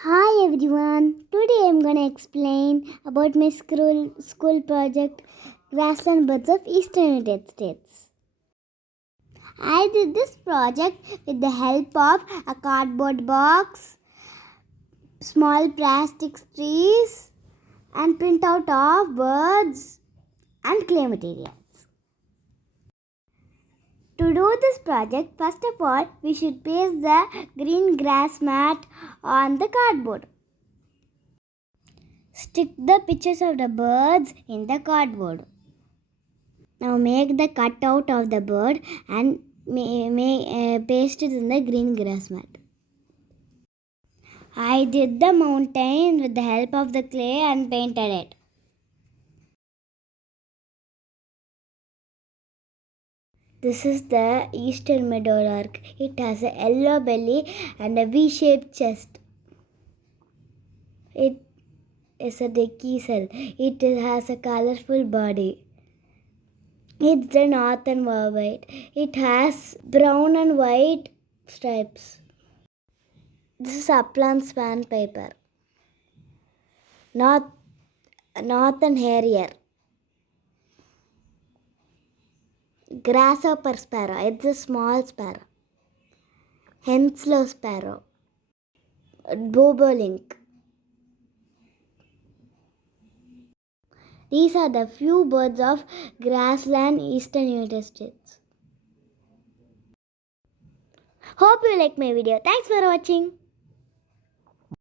Hi everyone, today I'm gonna explain about my school project Grassland Birds of Eastern United States. I did this project with the help of a cardboard box, small plastic trees, and printout of birds and clay materials. To do this project, first of all, we should paste the green grass mat on the cardboard. Stick the pictures of the birds in the cardboard. Now make the cutout of the bird and paste it in the green grass mat. I did the mountain with the help of the clay and painted it. This is the eastern meadowlark. It has a yellow belly and a V-shaped chest. It is a dicky cell. It has a colorful body. It's the northern vervet. It has brown and white stripes. This is upland sandpiper. Northern harrier. Grasshopper sparrow. It's a small sparrow. Henslow sparrow. Bobolink. These are the few birds of Grassland, Eastern United States. Hope you like my video. Thanks for watching.